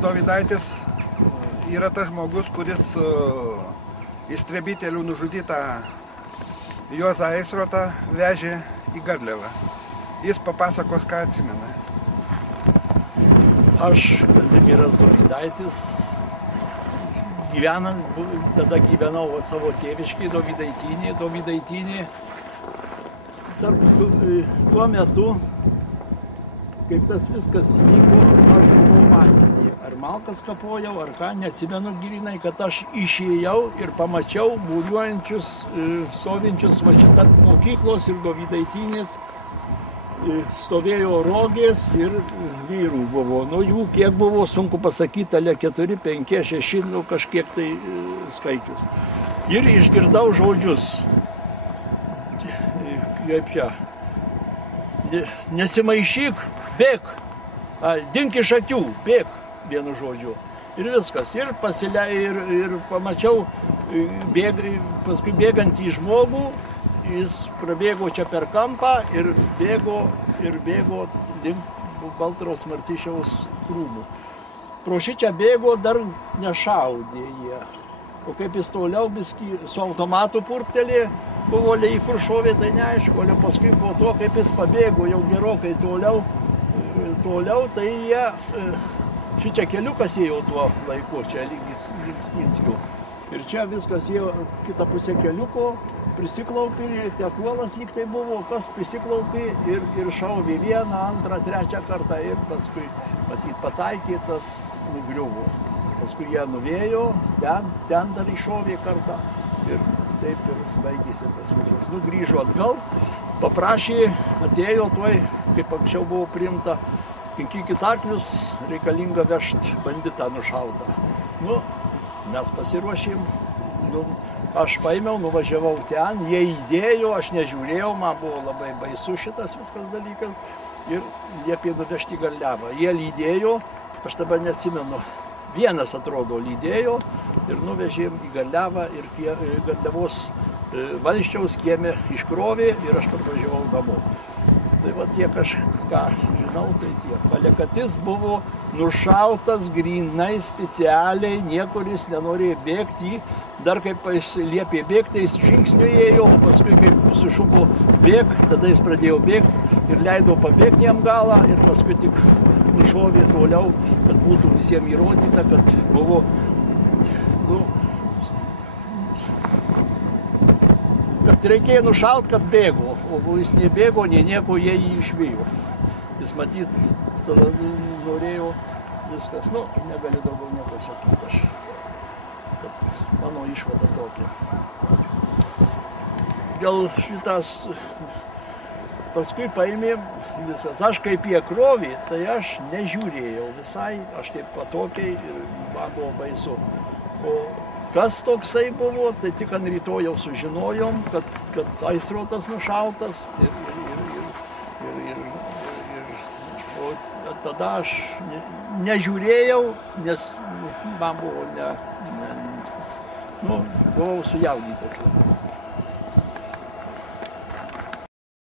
Dovydaitis yra tas žmogus, kuris įstrebitelių nužudytą Juozą Aisrotą vežė į Garliavą. Jis papasakos, ką atsimena. Aš, Kazimieras Dovydaitis, tada gyvenau savo tėviškai Dovydaitinė. Tuo metu, kaip tas viskas vyko, aš buvau matyti. Ar malkas kapojau, ar ką, neatsimenu grinai, kad aš išėjau ir pamačiau būriuojančius, stovinčius va čia tarp mokyklos ir Dovydaitinės. Stovėjo rogės ir vyrų buvo. Nu, jų kiek buvo, sunku pasakyti, ale 4, 5, 6, nu kažkiek tai skaičius. Ir išgirdau žodžius. Kaip čia? Nesimaišyk, bėk. Dink iš akių, bėk, vienu žodžiu. Ir viskas. Ir pamačiau, paskui bėgantį žmogų. Jis prabėgo čia per kampą ir bėgo link Baltaros Martyšiaus krūmų. Pro šičia bėgo, dar nešaudė jie. O kaip jis toliau biskį su automatu purptelė, buvo į kur šovė, tai neaišku, o paskui po to, kaip jis pabėgo jau gerokai toliau, tai jie šičia keliukas ėjo tuo laiku, čia link Stinskių. Ir čia viskas ėjo kitą pusę keliuko, prisiklaupė, tekuolas lyg tai buvo, kas prisiklaupė ir šauvė 1, 2, 3 kartą ir paskui, matyt, pataikė, tas nugriuvo. Paskui jie nuvėjo, ten dar iššovė kartą ir taip ir baigėsi tas užės. Grįžo atgal, paprašė, atėjo tuoj, kaip anksčiau buvo priimta, kinkykit arklius, reikalinga vežti banditą nušautą. Mes pasiruošėm, aš paėmiau, nuvažiavau ten, jie įdėjo, aš nežiūrėjau, man buvo labai baisu šitas viskas dalykas ir liepė nuvežti į Garliavą. Jie lydėjo, aš tada neatsimenu, vienas atrodo lydėjo ir nuvežėm į Garliavą ir Garliavos valsčiaus kieme iškrovė ir aš parvažiavau namo. Tai va tiek aš ką žinau, tai tiek. Ale kad jis buvo nušautas grinai specialiai, niekur jis nenorėjo bėgti, dar kaip jis liepė bėgti, jis žingsniu ėjo, o paskui kaip sušuko bėg, tada jis pradėjo bėgti ir leido pabėgti jam galą ir paskui tik nušovė toliau, kad būtų visiems įrodyta, kad buvo, kad reikėjo nušaut, kad bėgo, o jis nebėgo, nieko, jie jį išvijo. Jis matyt, norėjo viskas, negali daugiau nieko sakyti aš, kad mano išvada tokia. Dėl šitas, paskui paėmė viskas, aš kaip jie krovė, tai aš nežiūrėjau visai, aš taip patokiai ir man buvo baisu. O kas toksai buvo, tai tik ant rytojaus sužinojom, kad Aisrotas nušautas o tada aš nežiūrėjau, nes man buvo buvau sujaudintas.